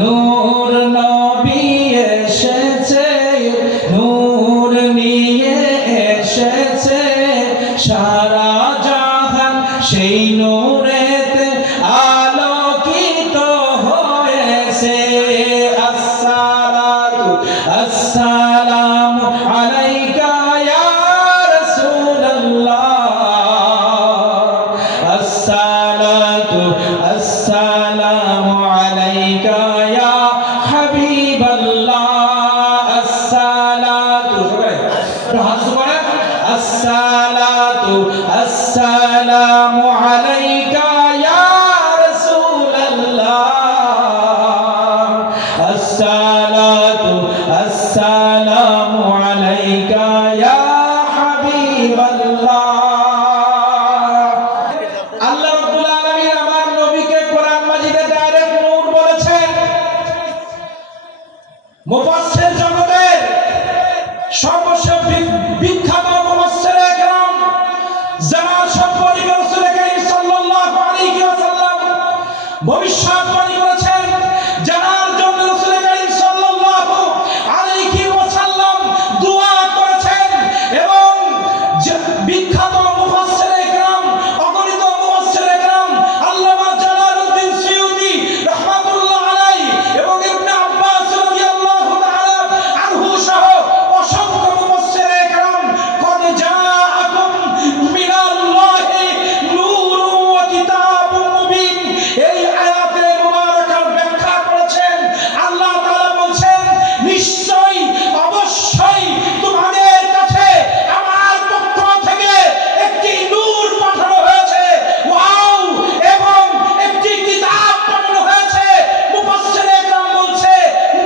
নূর নবী এসেছে, নূর নিয়ে এসেছে, সারা জাহান সেই নূরেতে আলোকিত হয়েছে। আসসালাতু আসসালামু আলাইকা ইয়া রাসূলুল্লাহ, আসসালাতু আসসালামু আলাইকা ইয়া হাবিবাল্লাহ, আসসালাতু আসসালাতু আসসালামু আলাইকা ইয়া রাসূলুল্লাহ, আসসালাতু আসসালামু আলাইকা ইয়া হাবিবাল্লাহ। আল্লাহ রাব্বুল আলামিন আমার নবীকে কোরআন মাজিদে ডাইরেক্ট নূর বলেছেন। মুফাসসির জগতের সর্বশেষ বিখ্যাত মুফাসসিরে কেরাম যারা সম্পর্কে রাসূল করিম সাল্লাল্লাহু আলাইহি ওয়াসাল্লাম ভবিষ্যৎবাণী করেছেন, যারা জন্য রাসূল করিম সাল্লাল্লাহু আলাইহি ওয়াসাল্লাম দোয়া করেছেন, এবং বিখ্যাত মুফাসসিরে কেরাম, অগণিত মুফাসসিরে কেরাম আল্লামা জালালউদ্দিন সুয়ুতী রাহমাতুল্লাহ আলাইহি এবং ইবনে আব্বাস রাদিয়াল্লাহু তাআলা আনহু সহ অসংখ্য মুফাসসিরে কেরাম কদ জাআকুম মিনাল্লাহি নূরুন ওয়া কিতাবুম মুবিন এই আয়াতের মুবারাকার ব্যাখ্যা করেছেন। আল্লাহ তাআলা বলছেন, নিশ্চয়ই অবশ্যই তোমাদের কাছে আমার পক্ষ থেকে একটি নূর পাঠানো হয়েছে, ওয়াও, এবং একটি কিতাব পাঠানো হয়েছে। মুফাসসিরে কেরাম বলছে,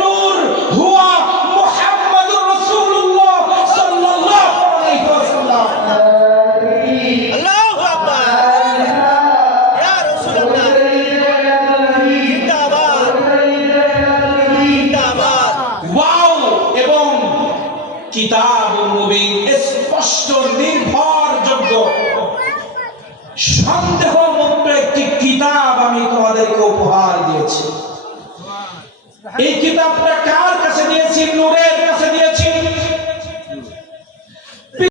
নূর হুয়া মুহাম্মাদুর রাসূলুল্লাহ সাল্লাল্লাহু আলাইহি ওয়াসাল্লাম। আল্লাহু আকবার, ইয়া রাসূলুল্লাহ, জিন্দাবাদ জিন্দাবাদ। ওয়াও, এবং কিতাবুম মুবিন, স্পষ্ট নির্ভরযোগ্য সন্দেহমুক্ত একটি কিতাব আমি তোমাদেরকে উপহার দিয়েছি। এই কিতাবটা